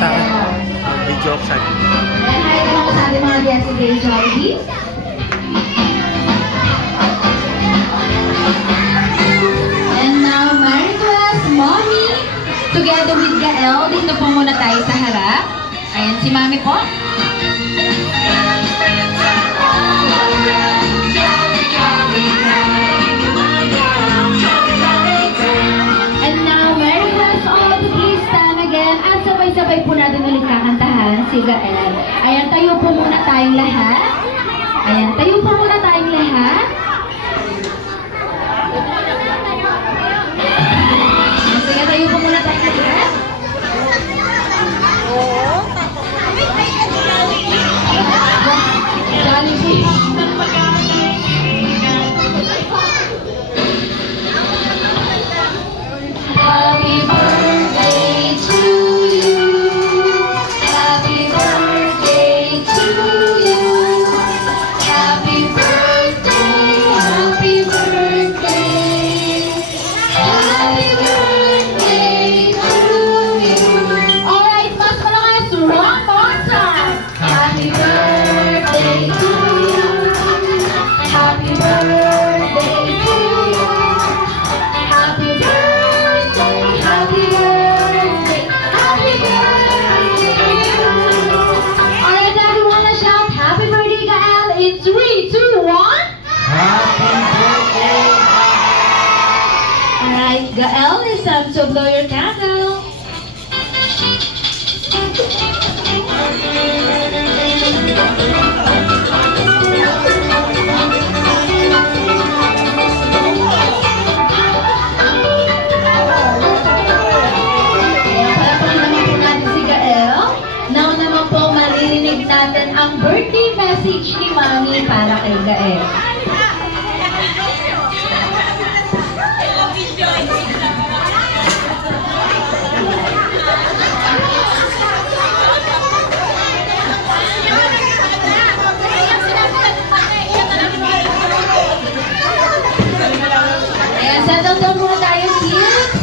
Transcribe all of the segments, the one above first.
bata ka. Video of sa akin. And hi naman ko sa ating mga guests today, Jollibee. And now, Merry Christmas, Mommy! Together with Gael, dito po muna tayo sa harap. Ayan, si Mami po. And now, Merry Christmas all. Please stand again. At sabay-sabay po natin ulit kakantahan si Gael. Ayan, tayo po muna tayong lahat. Ayan, tayo po muna tayong lahat. Ayan, sige, tayo po muna tayong lahat. Jollibee. Happy birthday to you. Happy birthday to you. Happy birthday, happy birthday. Happy birthday to you. Alright, mas malakas. One more time. Happy birthday to you. Happy birthday to you. Happy birthday, happy birthday, happy birthday to you. Alright, everyone, let's shout happy birthday, Gael, in 3, 2, 1. Alright, Gael, it's time to blow your candle. Now naman po maririnig natin ang birthday message ni Mami para kay Gael. Ayan, settle down muna tayo, kids.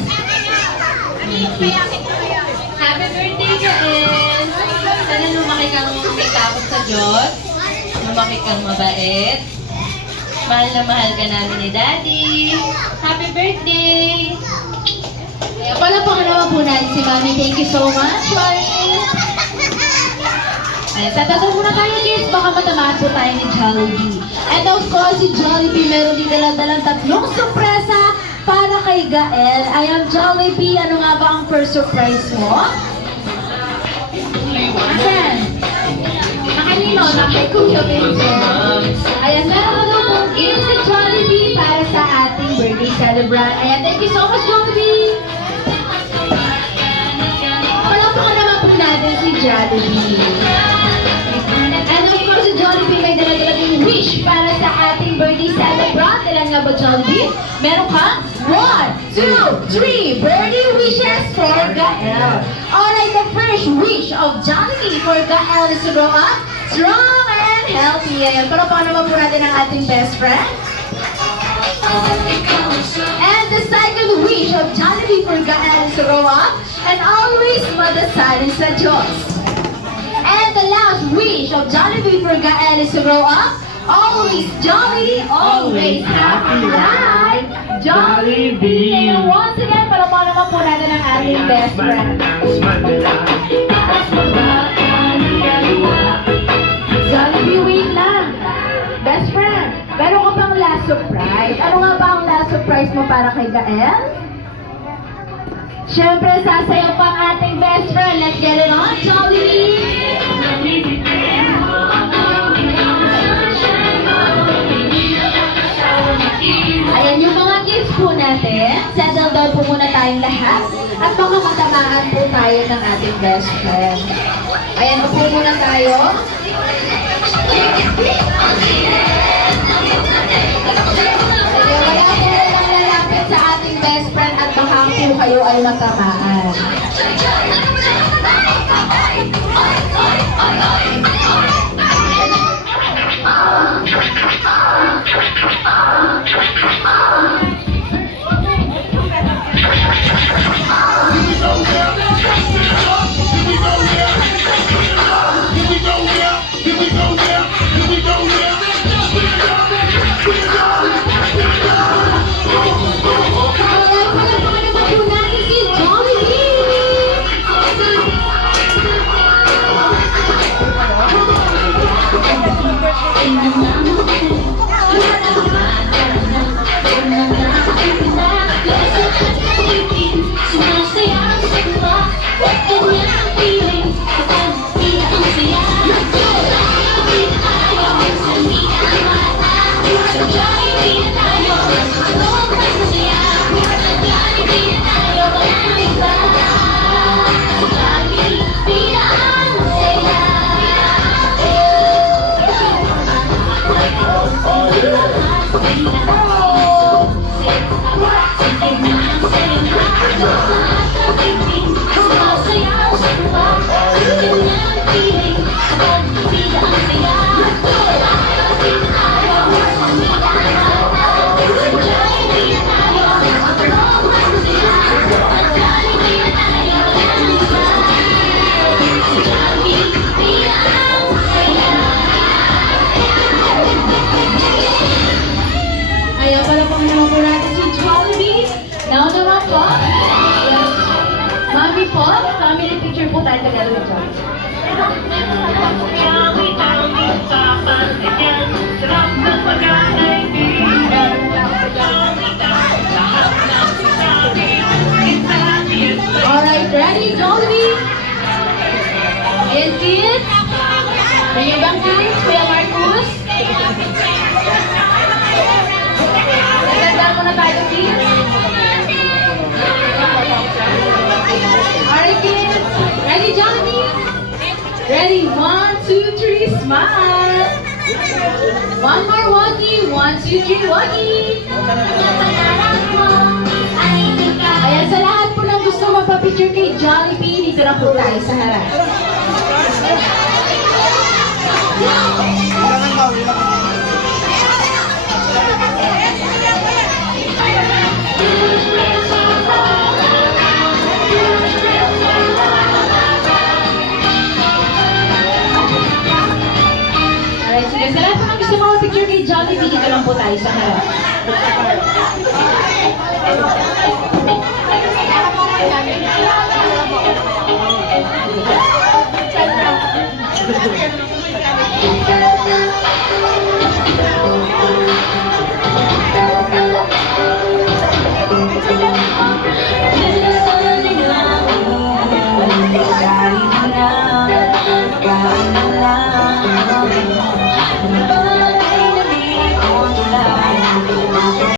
Happy birthday, Gael! Sana lumaki kang may takot sa Diyos. Lumaki kang mabait. Mahal na mahal ka namin ni Daddy. Happy birthday! Kaya pala pangalawa po natin si Mami. Thank you so much, Mami. Ayan, tatatong muna tayo, kids. Baka matamaan po tayo ni Jollibee. And of course, si Jollibee meron din dalang tatlong sorpresa para kay Gael. Ayan, Jollibee, ano nga ba ang first surprise mo? Ayan. Nakanino na kay Kuya Vincent. Ayan, meron ka daw mong gift si Jollibee para sa ating birthday celebrant. Ayan, thank you so much, Jollibee. Palakpakan naman po natin si Jollibee. And of course, si Jollibee may dala-dalang wish para sa ating birthday celebrant. Ilan nga ba, Jollibee? Meron ka? 1, 2, 3 birthday wishes for Gael. Alright, the first wish of Jollibee for Gael is to grow up strong and healthy. Ayan, pero paano naman po natin ang ating best friend? And the second wish of Jollibee for Gael is to grow up and always madasalin sa Diyos. And the last wish of Jollibee for Gael is to grow up always jolly, always happy, right? Jollibee! And once again, palamaw naman po natin ang ating best friend. Jollibee, wait lang. Best friend, meron ka bang last surprise? Ano nga ba ang last surprise mo para kay Gael? Siyempre, sasayaw pa ang ating best friend. Let's get it on, Jollibee! Ayan, yung mga kids po natin, settle down po muna tayong lahat at baka matamaan po tayo ng ating best friend. Ayan, upo muna tayo. Ayan, wala po lang lalapit sa ating best friend at baka po kayo ay matamaan. Here we go. po. Mami po, family picture po tayo together with Jollibee. Alright, ready, Jollibee? Yes, kids? Kayo bang kids? Kuya Marcus? Naganda muna tayo, kids. Alright, kids. Ready, Jollibee? Ready, 1, 2, 3, smile. One more, Wagi. 1, 2, 3, Wagi. Ayan, sa lahat po ng gusto magpa-picture kay Jollibee, dito na po tayo sa harap. Kailangan ba? Alright, sige. Sa lahat po ng gusto magpa-picture kay Jollibee, dito lang po tayo sa harap.